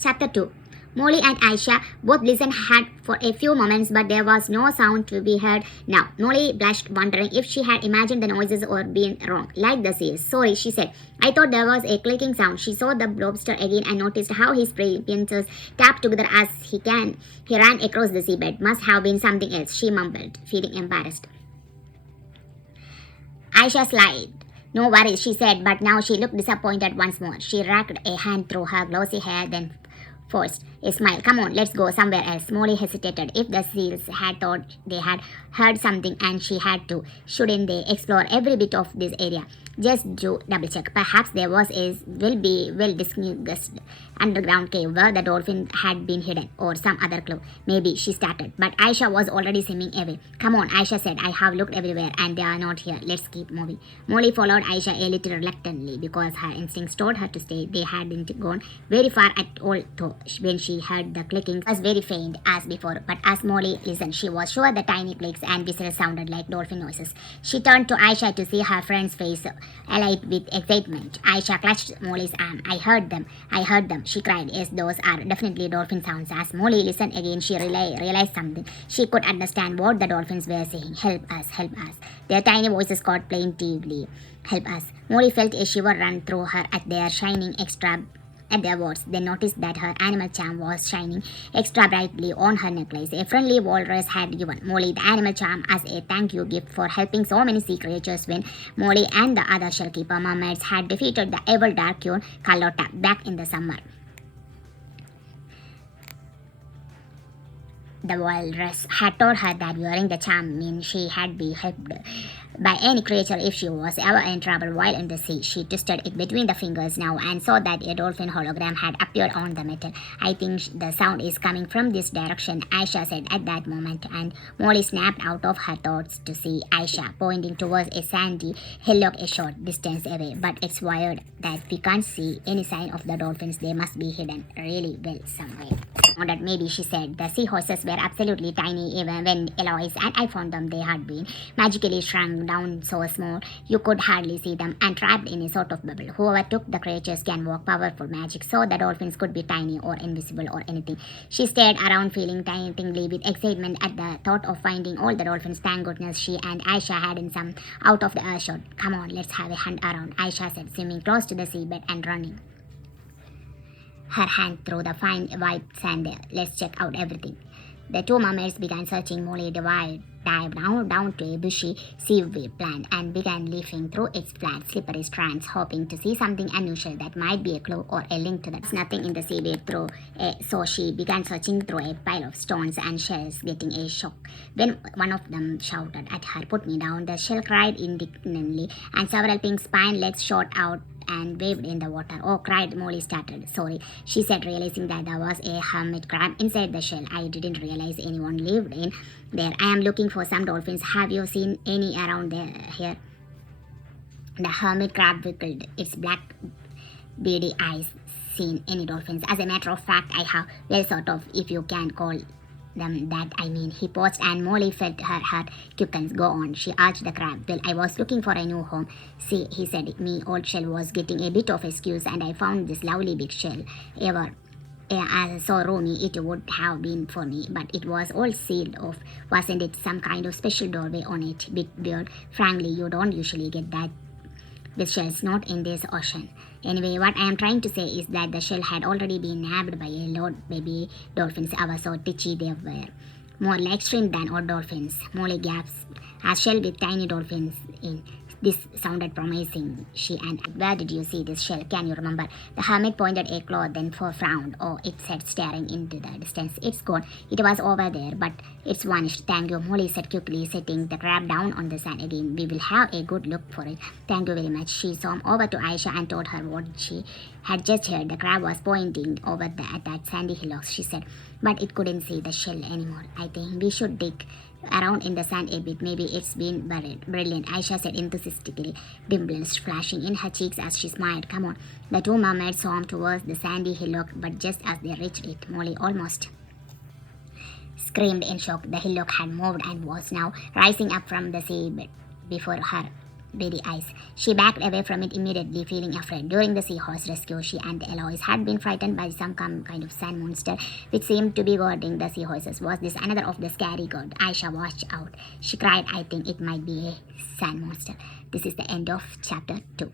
Chapter 2. Molly and Aisha both listened hard for a few moments, but there was no sound to be heard now. Molly blushed, wondering if she had imagined the noises or been wrong. Like the seas. Sorry, she said. I thought there was a clicking sound. She saw the lobster again and noticed how his pincers tapped together as he ran across the seabed. Must have been something else, she mumbled, feeling embarrassed. Aisha sighed. No worries, she said, but now she looked disappointed once more. She raked a hand through her glossy hair, then forced a smile. Come on, let's go somewhere else. Molly hesitated. If the seals had thought they had heard something and she had to, shouldn't they explore every bit of this area? Just to double check. Perhaps there was a well disguised underground cave where the dolphin had been hidden, or some other clue. Maybe, she started, but Aisha was already swimming away. Come on, Aisha said. I have looked everywhere and they are not here. Let's keep moving. Molly followed Aisha a little reluctantly because her instincts told her to stay. They hadn't gone very far at all, though. When she heard the clicking was very faint as before, but as Molly listened, she was sure the tiny clicks and whistles sounded like dolphin noises. She turned to Aisha to see her friend's face alight with excitement. Aisha clutched Molly's arm. I heard them, she cried. Yes, those are definitely dolphin sounds. As Molly listened again, she realized something. She could understand what the dolphins were saying. Help us, help us. Their tiny voices called plaintively. Help us. Molly felt a shiver run through her at their words. They noticed that her animal charm was shining extra brightly on her necklace. A friendly walrus had given Molly the animal charm as a thank you gift for helping so many sea creatures when Molly and the other shellkeeper mermaids had defeated the evil Darkune Carlotta back in the summer. The walrus had told her that wearing the charm meant she had been helped by any creature if she was ever in trouble while in the sea. She twisted it between the fingers now and saw that a dolphin hologram had appeared on the metal. I think the sound is coming from this direction, Aisha said at that moment, and Molly snapped out of her thoughts to see Aisha pointing towards a sandy hillock a short distance away. But it's weird that we can't see any sign of the dolphins. They must be hidden really well somewhere. That maybe, she said. The seahorses were absolutely tiny even when Eloise and I found them. They had been magically shrunk down so small you could hardly see them and trapped in a sort of bubble. Whoever took the creatures can work powerful magic, so the dolphins could be tiny or invisible or anything. She stared around, feeling tingly with excitement at the thought of finding all the dolphins. Thank goodness she and Aisha had in some out of the earshot. Come on, let's have a hunt around, Aisha said, swimming close to the seabed and running her hand through the fine white sand there. Let's check out everything. The two mermaids began searching. Molly dived down to a bushy seaweed plant and began leafing through its flat, slippery strands, hoping to see something unusual that might be a clue or a link to that. There's nothing in the seaweed so she began searching through a pile of stones and shells, getting a shock when one of them shouted at her, "Put me down." The shell cried indignantly, and several pink spine legs shot out and waved in the water. Oh, cried Molly, startled. Sorry, she said, realizing that there was a hermit crab inside the shell. I didn't realize anyone lived in there. I am looking for some dolphins. Have you seen any around here? The hermit crab wiggled its black beady eyes. Seen any dolphins? As a matter of fact, I have. Well, sort of, if you can call them that, I mean. He paused and Molly felt her heart quicken. Go on, she arched the crab. Well, I was looking for a new home. See, he said, me old shell was getting a bit of excuse and I found this lovely big shell. So roomy it would have been for me, but it was all sealed off. Wasn't it some kind of special doorway on it? Bit weird. Frankly, you don't usually get that with shells, not in this ocean. Anyway, what I am trying to say is that the shell had already been nabbed by a lot of baby dolphins. Ever so titchy they were. More like shrimp than old dolphins. Molly gasped. A shell with tiny dolphins in. This sounded promising, she and where did you see this shell? Can you remember? The hermit pointed a claw, then frowned. Oh, it said, staring into the distance. It's gone. It was over there, but it's vanished. Thank you, Molly said quickly, setting the crab down on the sand again. We will have a good look for it. Thank you very much. She swam over to Aisha and told her what she had just heard. The crab was pointing over at that sandy hillock, she said, but it couldn't see the shell anymore. I think we should dig around in the sand a bit. Maybe it's been buried. Brilliant, Aisha said enthusiastically, dimples flashing in her cheeks as she smiled. Come on. The two mermaids swam towards the sandy hillock, but just as they reached it, Molly almost screamed in shock. The hillock had moved and was now rising up from the seabed before her beady eyes. She backed away from it immediately, feeling afraid. During the seahorse rescue, she and the Eloise had been frightened by some kind of sand monster which seemed to be guarding the seahorses. Was this another of the scary god? Aisha, watch out, she cried. I think it might be a sand monster. This is the end of chapter 2.